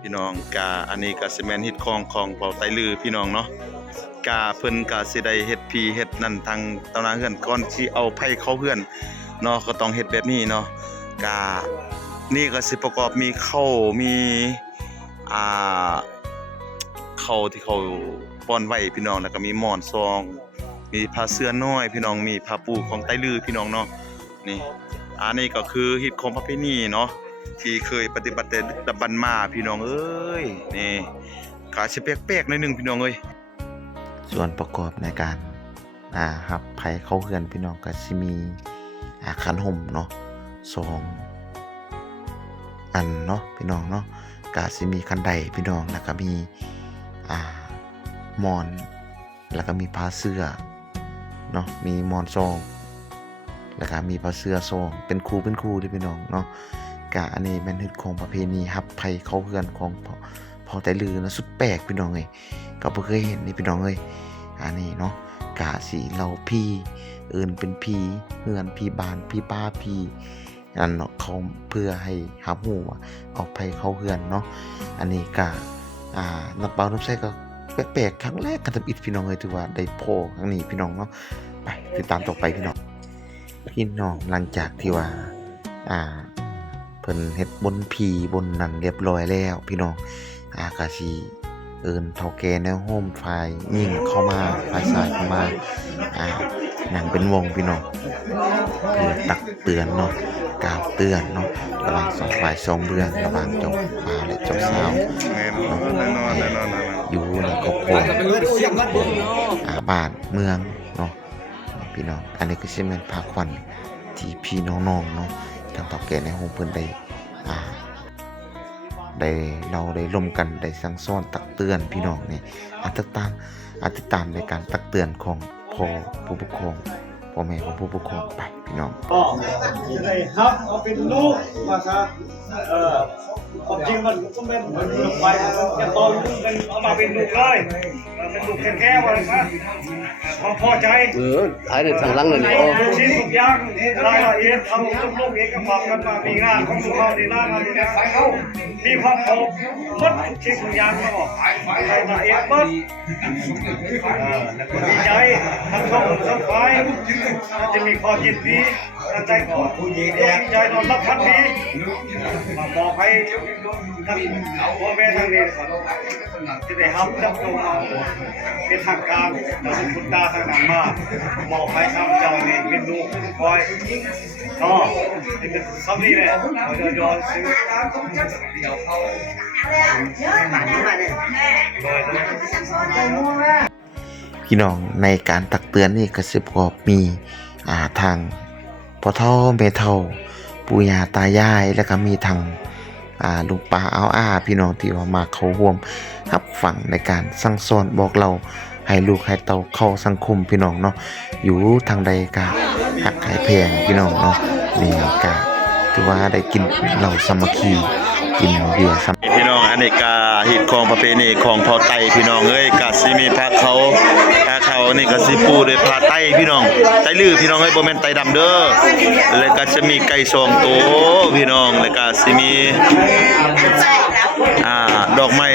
พี่น้องกาอันนี้ก็สิแมนฮิตของของเผ่าไตลือพี่น้องเนาะกาเพิ่นก็สิได้เฮ็ดพีเฮ็ดนั่นทางตำนานเฮือนก่อนสิเอาไผเข้าเฮือนเนาะก็ต้องเฮ็ดแบบนี้เนาะกานี่ก็สิประกอบมีข้าวมีอ่าข้าวที่เขาป้อนไว้พี่น้องแล้วก็มีหมอนซอง มีผ้าเสื้อน้อย พี่น้องมีผ้าปูของไตลือพี่น้องเนาะนี่อันนี้ก็คือฮิตของประเพณีเนาะ ที่เคยปฏิบัติแต่บันมาพี่น้องเอ้ยนี่กาสิแปลกๆหน่อยหนึงพี่น้องเอ้ยส่วนประกอบในการอ่าครับไผเข้าเฮือนพี่น้องก็สิมีอาขันห่มเนาะสองอันเนาะพี่น้องเนาะก็สิมีคันไดพี่น้องแล้วก็มีอ่าหมอน แล้วก็มีผ้าเสื้อเนาะมีหมอนซองแล้วก็มีผ้าเสื้อซองเป็นคู่เป็นคู่เด้อพี่น้องเนาะ กะอันนี้แม่นฮึดของประเพณีฮับไผเขาเฮือนของพอพ่อแต่ลือนะสุดแปลกพี่น้องเอ้ยก็บ่เคยเห็นนี่พี่น้องเอ้ยอันนี้เนาะกาสีเราพี่เอินเป็นพี่เฮือนพี่บานพี่ป้าพี่อันเนาะเขาเพื่อให้หับหูว่าออกไปเขาเฮือนเนาะอันนี้กาอ่าน้ำเปล่าน้ำใส่ก็แปลกๆครั้งแรกกันทำอิดพี่น้องเลยถือว่าได้โพครั้งนี้พี่น้องเนาะไปติดตามต่อไปพี่น้องพี่น้องหลังจากที่ว่า อ่า เพิ่นเฮ็ดบนพีบนนั่นเรียบร้อยแล้ว พี่น้องอากาสีเอินเท่าแกแนวโฮมไฟยิ่งเข้ามาไฟสายเข้ามาอ่าหนังเป็นวงพี่น้องเพื่อตักเตือนเนาะกล่าวเตือนเนาะระหว่างสองฝ่ายสองเรื่องระหว่างเจ้าบ่าวและเจ้าสาวอนแน่นอยู่ในครอบครัวอาบานเมืองเนาะพี่น้องอันนี้ก็สิเป็นภาควันที่พี่น้องๆเนาะ ทางเฒ่าแก่ในโฮมเพิ่นได้อ่าได้เราได้ร่วมกันได้สั่งสอนตักเตือนพี่น้องนี่อาจจะตามอาจจะตามในการตักเตือนของพ่อผู้ปกครองพ่อแม่ของผู้ปกครองไปพี่น้องก็ได้ครับเอาเป็นลูกมาซะเออความจริงมันก็เป็นเหมือนลูกไปจะโตลูกเป็นเอามาเป็นลูกเลย เอาเป็นลูกแค่ๆวันซะพอพอใจเออถ่ายในทางหลังเลยนี่โอ้ทุกชิ้นทุกอย่างรายละเอียดทำลูกๆเองก็ฟังกันมามีงานของลูกเขาดีหน้างานดีนะมีความพร้อมหมดทุกชิ้นทุกอย่างก็บอกรายละเอียดหมดเออแล้วก็ดีใจทั้งสองทั้งฝ่ายมันจะมีข้อยินดี ตั้งใจก่อนดีใจนอนรับพันดีมาบอกให้ท่านพ่อแม่ทางนี้จะได้ห้ำจับตรงเอาเป็นทางการแล้วคุณตาทางนั้นมาบอกให้ข้าพเจ้าเนี่ยเป็นลูกคอยก็เป็นคำนี้แหละเราจะย้อนซื้อพี่น้องในการตักเตือนนี่ก็สิบกอบมีทาง พ่อเท่าแม่เท่าปู่ย่าตายายแล้วก็มีทางอ่าลูกป้าเอาอาพี่น้องที่ว่ามาเขาร่วมรับฟังในการสั่งสอนบอกเราให้ลูกให้เต่าเข้าสังคมพี่น้องเนาะอยู่ทางใดก็หักหายแพงพี่น้องเนาะนี่ก็ ถือว่าได้กินเหล่าสามัคคีกินเบียร์สพี่น้องอันนี้กาหิตของประเพณีของพอไตพี่น้องเอ้ยกาสิมีพระเขาพระเขานี่กาสิปูด้วยผ้าไตพี่น้องไตลือพี่น้องเอ้ยบ่แมนไตดำเด้อแล้วก็จะมีไก่สองตัวพี่น้องแล้วก็สิมีอ่าดอกไม้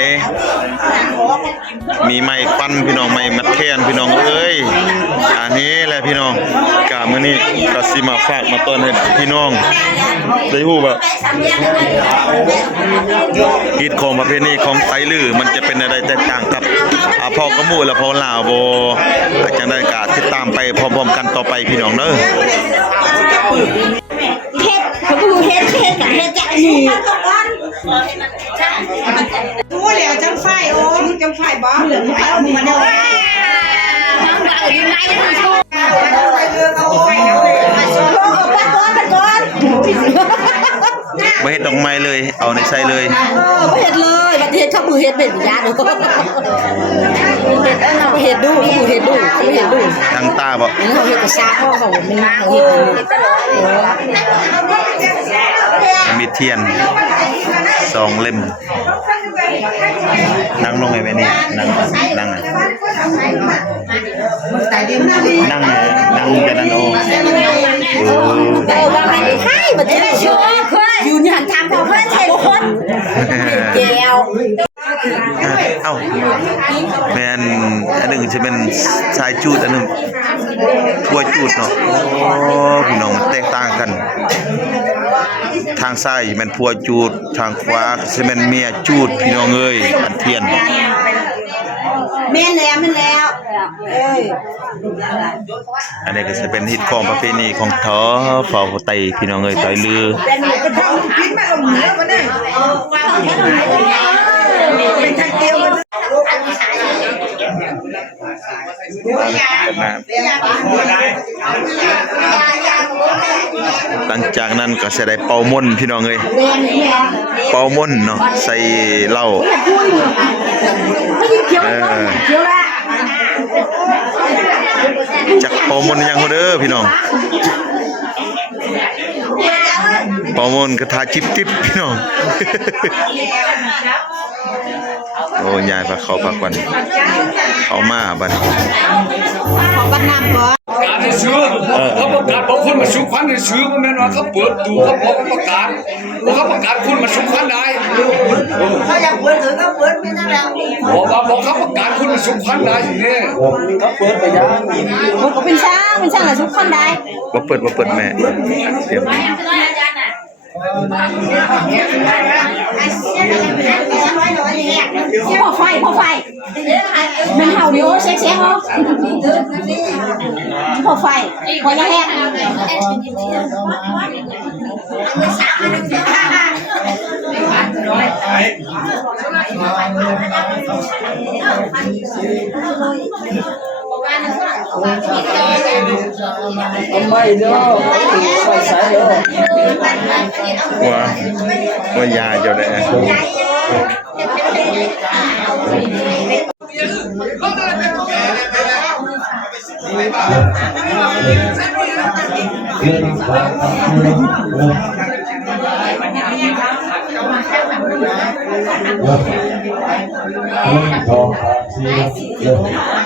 มีไม้ควันพี่น้องไม้มัดแคนพี่น้องเอ้ยอันนี้แหละพี่น้องกามื้อนี้ก็สิมาฝากมาต้อนให้พี่น้องได้ฮู้ว่าฮิตของประเพณีของไตลือมันจะเป็นอะไรแตกต่างกับอาพ่อกระมูและพ่อลาวโบอาจจะได้กาติดตามไปพร้อมๆกันต่อไปพี่น้องเด้อเฮ็ดเขาดูเฮ็ดเฮ็ดกับเฮ็ดจะหนีดู เหลียวจังไฟโอ้จังไฟบ้าเหลืองไฟเอามาเด้อเอาดีไหมเอาไปก่อนไปก่อนบ่เฮ็ดดอกไม้เลย เอาในใส่เลยเออไม่เห็ดเลยมันเห็ดข้าวมือเห็ดเป็นยาดูเห็ดดูเขาเห็ดดูเขาเห็ดดูทางตาบ่นี่เขาเห็ดกับชาพ่อเขาไม่เขาเห็ดเลย มีเทียนสองเล่มนั่งลงไอ้แม่นี่นั่งนั่งน่ะนั่งเลยนั่งจะนั่นโอเออว่าให้ให้บ่ได้ชัวร์อยู่นี่หันทางเขาเพิ่นใช่คนแก้วเอ้าแม่นอันหนึงจะเป็นสายจูดอันหนึงทั่วจูดเนาะโอ้พี่น้องมันแตกต่างกัน ทางซ้ายแม่นพัวจูด ทางขวาสิแม่นเมียจูด พี่น้องเอ้ยอันเทียนแม่นแล้วแม่นแล้วเอ้ยอันนี้ก็จะเป็นฮิตของประเพณีของทอเฝ้าไตพี่น้องเอ้ยต่อยลือเป็นเป็นทางกินมาเอาเหมือมาได้เป็นทางเดียวกัน หลังจากนั้นก็จะได้เป่ามนพี่น้องเอ้ยเป่ามนเนาะใส่เหล้าจักเป่ามนยังเด้อพี่น้องเป่ามนกระทาจิบจิบพี่น้องโอ้ยายพาเขาพักวันเขามาบัดนี้ขอบันนำก่อน การให้ซื้อเขาประกาศบอกคนมาซื้อควันให้ซื้อมันแม่นว่าเขาเปิดดูเขาบอกเขาประกาศว่าเขาประกาศคุณมาซื้อควันได้เขาอยากเปิดถึงก็เปิดไม่ได้แล้วบอกว่าบอกเขาประกาศคุณมาซื้อควันได้อย่างนี้มันก็เป็นช่างเป็นช่างแหละทุกคนได้บ่เปิดบ่เปิดแม่เดี๋ยว พอไฟพอไฟ มันเห่าดิโอเช็คเช็คเอาพอไฟพอยังแห กหัวหัวยาเจ้าได้ไปคือเอาเองก็ต้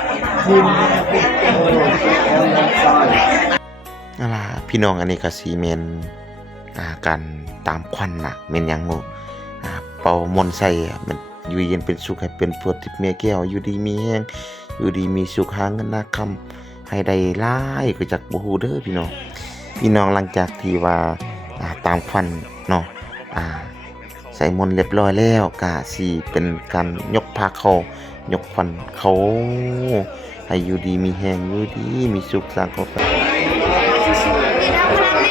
นั่นล่ะพี่น้องอันนี้ก็สิแม่นอ่าการตามควันหน่ะแม่นยังบ่อ่าเป่ามนใส่มันอยู่เย็นเป็นสุขให้เป็นปวดทิพเมียแก้วอยู่ดีมีแฮงอยู่ดีมีสุขหาเงินหน้าคำให้ได้หลายก็จักบ่ฮู้เด้อพี่น้องพี่น้องหลังจากที่ว่าตามควันเนาะอ่าใส่มนเรียบร้อยแล้วก็สิเป็นการยกพาเขา ยกควันเขาให้อยู่ดีมีแหงอยู่ดีมีสุขสร้างความสุขเ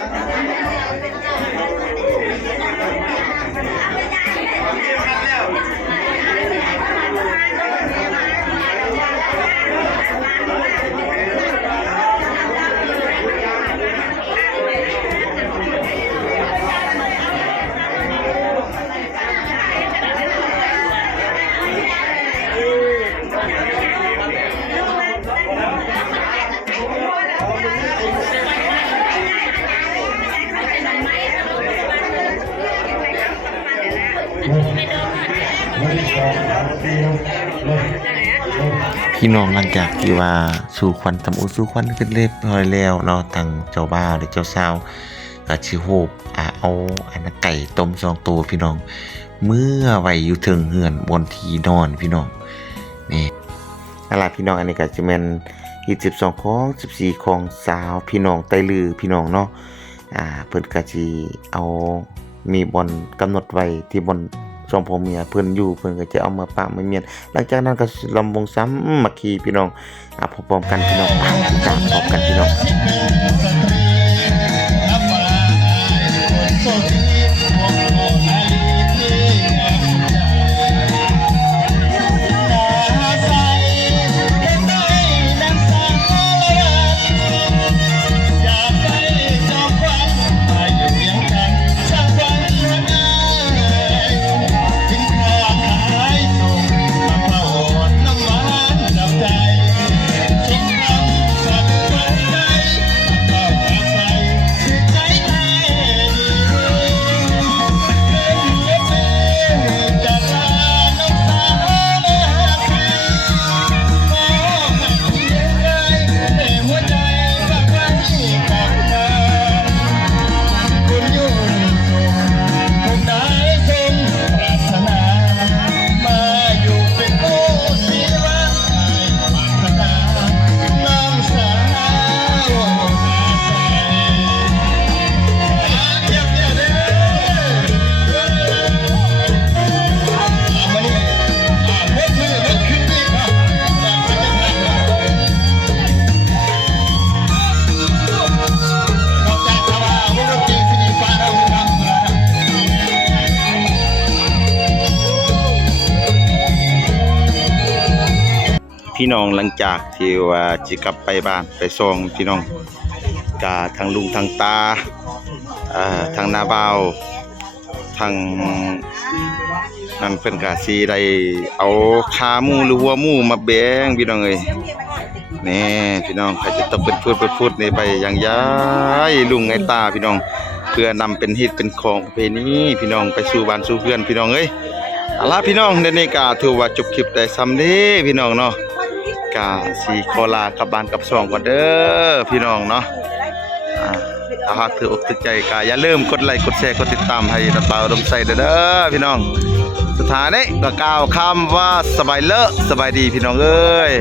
พี่น้องหลังจากที่ว่าสู่ควันตำอุสู่ควันขึ้นเรียบร้อยแล้วเนาะทางเจ้าบ่าหรือเจ้าสาวก็สิโฮบอ่าเอาอันไก่ต้มสองตัวพี่น้อง เมื่อไว้อยู่ถึงเฮือนบนที่นอนพี่น้องนี่นั่นล่ะพี่น้องอันนี้ก็จะแม่นอีก12ของ14ของสาวพี่น้องไตลือพี่น้องเนาะอ่าเพิ่นก็สิเอามีบอนกำหนดไว้ที่บอน สองพ่อเมียเพิ่นอยู่เพิ่นก็จะเอามาปะมาเมียน หลังจากนั้นก็ลำวงซ้ำมาขี่พี่น้องอะพร้อมๆกันพี่น้องอะติดตามพร้อมกันพี่น้อง พี่น้องหลังจากที่ว่าจิกลับไปบ้านไปส่งพี่น้องกาทางลุงทางตาทางนาบาวทางนั่นเพิ่นก็สิได้เอาขาหมูหรือหัวหมูมาแบ่งพี่น้องเอ้ยนี่พี่น้องเขาจะต้องเป็นพูดเป็นพูดในใบอย่างย้ายลุงไอ้ตาพี่น้องเพื่อนำเป็นฮิตเป็นของประเพณีพี่น้องไปสู่บ้านสู่เพื่อนพี่น้องเอ้ยเอาล่ะพี่น้องในนี้ก็ถือว่าจบคลิปได้ซ้ำเด้พี่น้องเนาะ กาสีโคลากับบานกับสองก่อนเด้อพี่น้องเนาะอาถ้าหากถืออกถือใจกาอย่าลืมกดไลค์กดแชร์กดติดตามให้ตาเปล่าดมใส่เด้อพี่น้อง สุดท้ายนี้ก็กล่าวคำว่าสบายเลอะสบายดีพี่น้องเอ้ย